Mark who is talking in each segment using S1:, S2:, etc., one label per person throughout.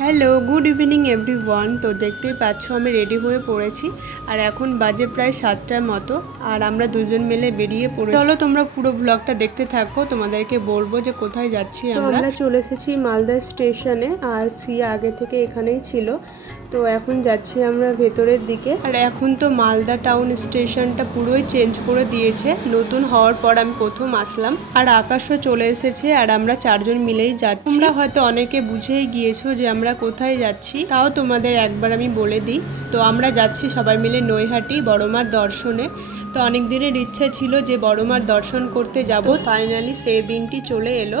S1: Hello good evening everyone তো দেখতেই পাচ্ছ আমি রেডি হয়ে পড়েছি। আর এখন বাজে প্রায় সাতটার মতো আর আমরা দুজন মিলে বেরিয়ে পড়েছি। চলো তোমরা পুরো ব্লগটা দেখতে থাকো তোমাদেরকে বলব যে কোথায় যাচ্ছি আমরা। আমরা চলে এসেছি মালদা স্টেশনে আর সি আগে থেকে এখানেই ছিল। তো এখন যাচ্ছি আমরা ভেতরের দিকে। আর এখন তো মালদা টাউন স্টেশনটা পুরোই চেঞ্জ করে দিয়েছে। নতুন হওয়ার পর আমি প্রথম আসলাম। আর আকাশও চলে এসেছে আর আমরা চারজন মিলেই যাচ্ছি। তোমরা হয়তো অনেকে বুঝেই গিয়েছো যে আমরা কোথায় যাচ্ছি। তাও তোমাদের একবার আমি বলে দিই। তো আমরা যাচ্ছি সবাই মিলে নৈহাটি বড়মার দর্শনে। তো অনেক দিনের ইচ্ছে ছিল যে বড়মার দর্শন করতে যাব। ফাইনালি সেই দিনটি চলে এলো।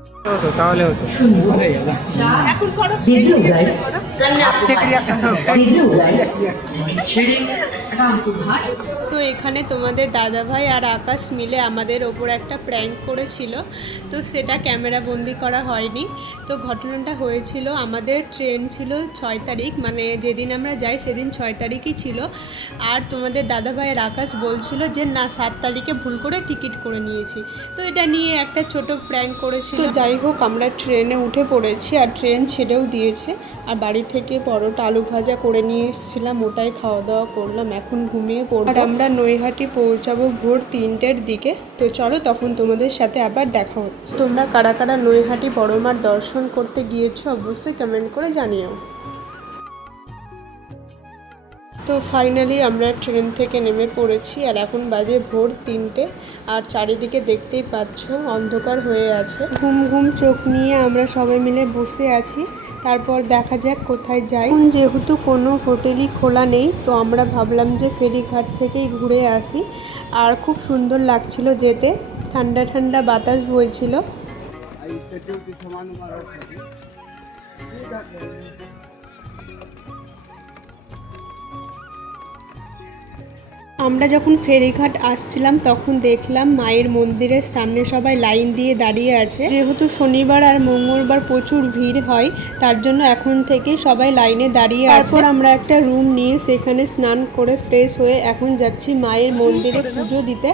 S2: হতো তাহলে হতো হয়ে গেল
S1: তো এখানে তোমাদের দাদা ভাই আর আকাশ মিলে আমাদের ওপর একটা প্র্যাঙ্ক করেছিল। তো সেটা ক্যামেরা বন্দি করা হয়নি। তো ঘটনাটা হয়েছিল, আমাদের ট্রেন ছিল ছয় তারিখ মানে যেদিন আমরা যাই সেদিন ছয় তারিখই ছিল। আর তোমাদের দাদা ভাই আর আকাশ বলছিল যে, না, সাত তারিখে ভুল করে টিকিট করে নিয়েছি। তো এটা নিয়ে একটা ছোট প্র্যাঙ্ক করেছিল। যাই হোক, আমরা ট্রেনে উঠে পড়েছি আর ট্রেন ছেড়েও দিয়েছে। আর বাড়ি থেকে পরোটা আলু ভাজা করে নিয়ে এসেছিলাম, ওটাই খাওয়া দাওয়া করলাম। এখন ঘুমিয়ে পড়ব। আর আমরা নৈহাটি পৌঁছাবো ভোর তিনটের দিকে। তো চলো তখন তোমাদের সাথে আবার দেখা হচ্ছে। তোমরা কারা কারা নৈহাটি বড়মার দর্শন করতে গিয়েছো অবশ্যই কমেন্ট করে জানিও। তো ফাইনালি আমরা ট্রেন থেকে নেমে পড়েছি আর এখন বাজে ভোর তিনটে। আর চারিদিকে দেখতেই পাচ্ছ অন্ধকার হয়ে আছে। ঘুম ঘুম চোখ নিয়ে আমরা সবাই মিলে বসে আছি। তারপর দেখা যাক কোথায় যাই। যেহেতু কোনো হোটেলই খোলা নেই, তো আমরা ভাবলাম যে ফেরিঘাট থেকেই ঘুরে আসি। আর খুব সুন্দর লাগছিল যেতে। ঠান্ডা ঠান্ডা বাতাস বইছিল। আমরা যখন ফেরিঘাট আসছিলাম, তখন দেখলাম মায়ের মন্দিরের সামনে সবাই লাইন দিয়ে দাঁড়িয়ে আছে। যেহেতু শনিবার আর মঙ্গলবার প্রচুর ভিড় হয়, তার জন্য এখন থেকে সবাই লাইনে দাঁড়িয়ে আছে। তারপর আমরা একটা রুম নিয়ে সেখানে স্নান করে ফ্রেশ হয়ে এখন যাচ্ছি মায়ের মন্দিরে পুজো দিতে।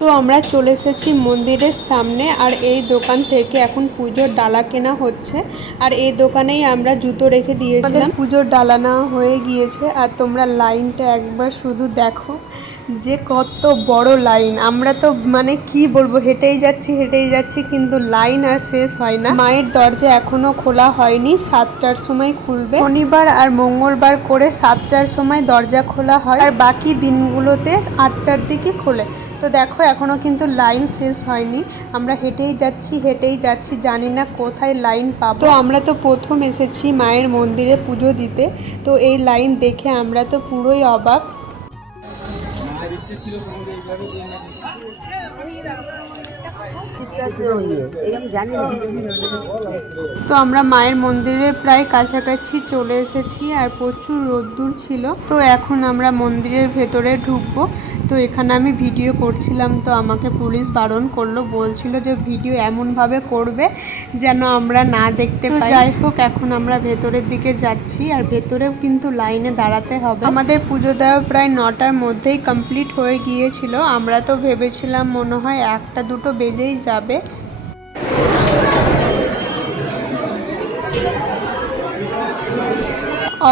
S1: তো আমরা চলে এসেছি মন্দিরের সামনে, আর এই দোকান থেকে এখন পুজোর ডালা কেনা হচ্ছে। আর এই দোকানেই আমরা জুতো রেখে দিয়েছিলাম। পুজোর ডালা নেওয়া হয়ে গিয়েছে, আর তোমরা লাইনটা একবার শুধু দেখো যে কত বড় লাইন। আমরা তো মানে কি বলব, হেঁটেই যাচ্ছি হেঁটেই যাচ্ছি, কিন্তু লাইন আর শেষ হয় না। মায়ের দরজা এখনও খোলা হয়নি, সাতটার সময় খুলবে। শনিবার আর মঙ্গলবার করে সাতটার সময় দরজা খোলা হয়, আর বাকি দিনগুলোতে আটটার দিকে খোলে। তো দেখো এখনও কিন্তু লাইন শেষ হয়নি। আমরা হেঁটেই যাচ্ছি হেঁটেই যাচ্ছি জানি না কোথায় লাইন পাবো। তো আমরা তো প্রথম এসেছি মায়ের মন্দিরে পুজো দিতে। তো এই লাইন দেখে আমরা তো পুরোই অবাক।
S2: ছিল
S1: তো আমরা মায়ের মন্দিরে প্রায় কাছাকাছি চলে এসেছি আর প্রচুর রোদ্দুর ছিল। তো এখন আমরা মন্দিরের ভেতরে ঢুকবো। তো এখানে আমি ভিডিও করছিলাম তো আমাকে পুলিশ বারণ করল বলছিল যে ভিডিও এমনভাবে করবে যেন আমরা না দেখতে পাই। যাই হোক এখন আমরা ভেতরের দিকে যাচ্ছি আর ভেতরেও কিন্তু লাইনে দাঁড়াতে হবে। আমাদের পুজো দেওয়া প্রায় নটার মধ্যেই কমপ্লিট হয়ে গিয়েছিল। আমরা তো ভেবেছিলাম মনে হয় একটা দুটো বেজেই যাবে।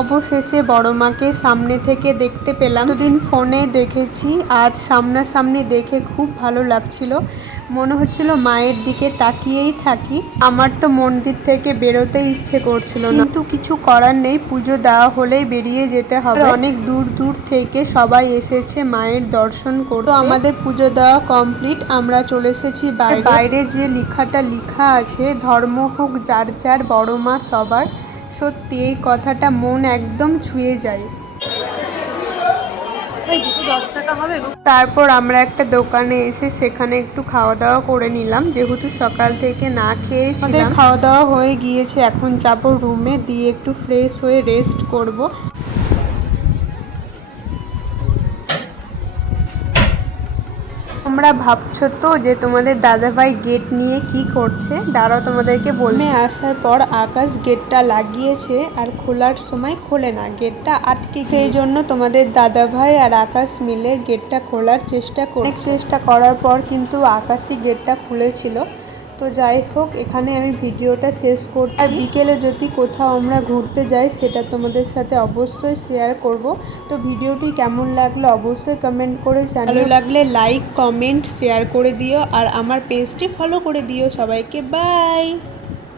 S1: অবশেষে বড় মাকে সামনে থেকে দেখতে পেলাম। দুদিন ফোনে দেখেছি, আজ সামনাসামনি দেখে খুব ভালো লাগছিল। মনে হচ্ছিল মায়ের দিকে তাকিয়েই থাকি। আমার তো মন্দির থেকে বেরোতে ইচ্ছে করছিল না। কিন্তু কিছু করার নেই পুজো দেওয়া হলেই বেরিয়ে যেতে হবে। অনেক দূর দূর থেকে সবাই এসেছে মায়ের দর্শন করতে। আমাদের পুজো দেওয়া কমপ্লিট আমরা চলে এসেছি বাইরে। বাইরে যে লেখাটা লেখা আছে ধর্ম হোক যার যার বড় মা সবার সত্যি এই কথাটা মন একদম ছুঁয়ে যায়। তারপর আমরা একটা দোকানে এসে সেখানে একটু খাওয়া দাওয়া করে নিলাম। যেহেতু সকাল থেকে না খেয়ে খাওয়া দাওয়া হয়ে গিয়েছে এখন যাব রুমে দিয়ে একটু ফ্রেশ হয়ে রেস্ট করব। তোমরা ভাবছ তো যে তোমাদের দাদাভাই গেট নিয়ে কি করছে? দাঁড়াও তোমাদেরকে বলবে আসার পর আকাশ গেটটা লাগিয়েছে আর খোলার সময় খোলে না গেটটা আটকে সেই জন্য তোমাদের দাদাভাই আর আকাশ মিলে গেটটা খোলার চেষ্টা করে চেষ্টা করার পর কিন্তু আকাশই গেটটা খুলেছিল। তো যাই হোক, এখানে আমি ভিডিওটা শেষ করছি। আর বিকেলে যদি কোথাও আমরা ঘুরতে যাই, সেটা তোমাদের সাথে অবশ্যই শেয়ার করব। তো ভিডিওটি কেমন লাগল অবশ্যই কমেন্ট করে ভালো লাগলে লাইক কমেন্ট শেয়ার করে দিও। আর আমার পেজটি ফলো করে দিও সবাইকে। বাই